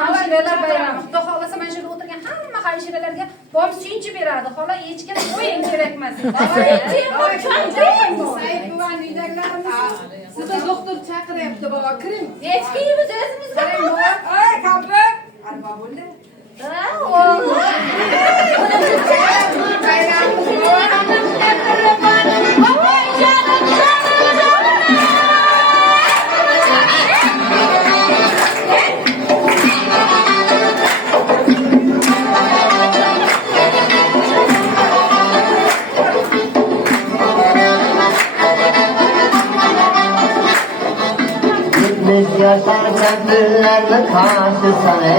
hamshiralar bayrami. Xudo xohlasa mana shu yerda o'tirgan hamma hamshiralarga bor suyunchi beradi. Xola hech kim qo'ying kerak emas. Sayfuvan uydagilarimiz sizga doktor chaqiryapti baba, kiring. Hech kimimiz o'zimiz Qarang baba. Ay, kampir. Alba bo'ldi. Yaşarken dillerle karşısına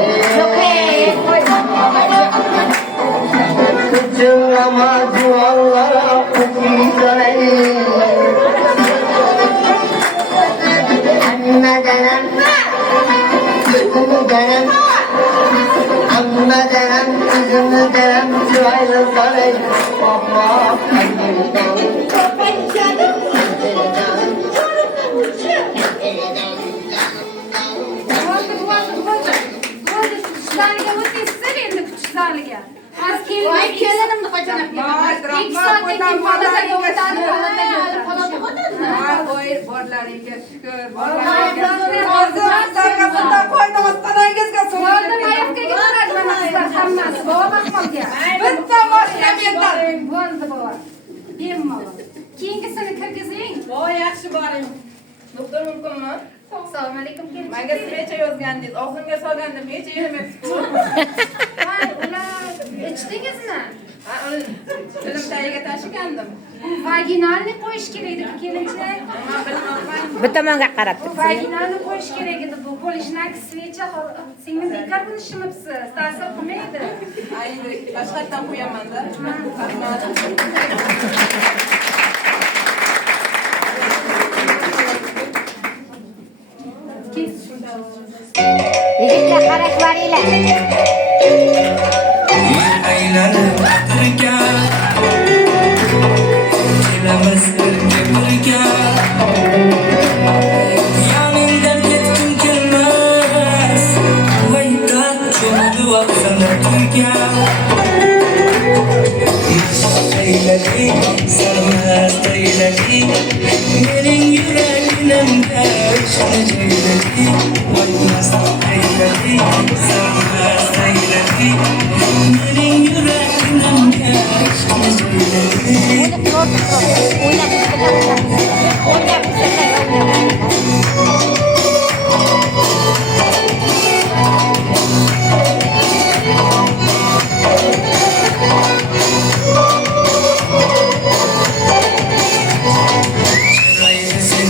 Sıçrama duvarlara kutuysan Anne denem Kızını denem Anne denem Kızını denem Çıraylı sarı Baba Vay kelinimni qo'yib Borlaringga shukr. Bitta mashina berdim. Bo'ldi bova. Bemalol. Keyingisini kirgizing. Voy, yaxshi boring. Doktor mumkinmi? Assalomu alaykum. Menga svecha yozgandingiz. Og'zimga solgandim. Necha yemayapsiz? Voy, ular ichdingizmi? Tilim tagiga tashigandim. Vaginalni qo'yish kerak edi kelinchak. Men bilmayman. Bir tomonga qarab Vaginalni qo'yish kerak edi. Bu polishnak svecha singlim bekor bo'lishimibsiz. Ta'sir qilmaydi. Ay, boshqatdan qo'yaman-da. Rahmat. Yigitlar qarash varinglar. Aylanib birga kelamiz birga yoningdan ketgim kelmas vayda cho'mdi vaqtlar turga ayladi sarmast ayladi mening yuragimga ishni jayladi vaymas ayladi sarmast ayladi mening yuragimga ishni jayladi Chiroyli sen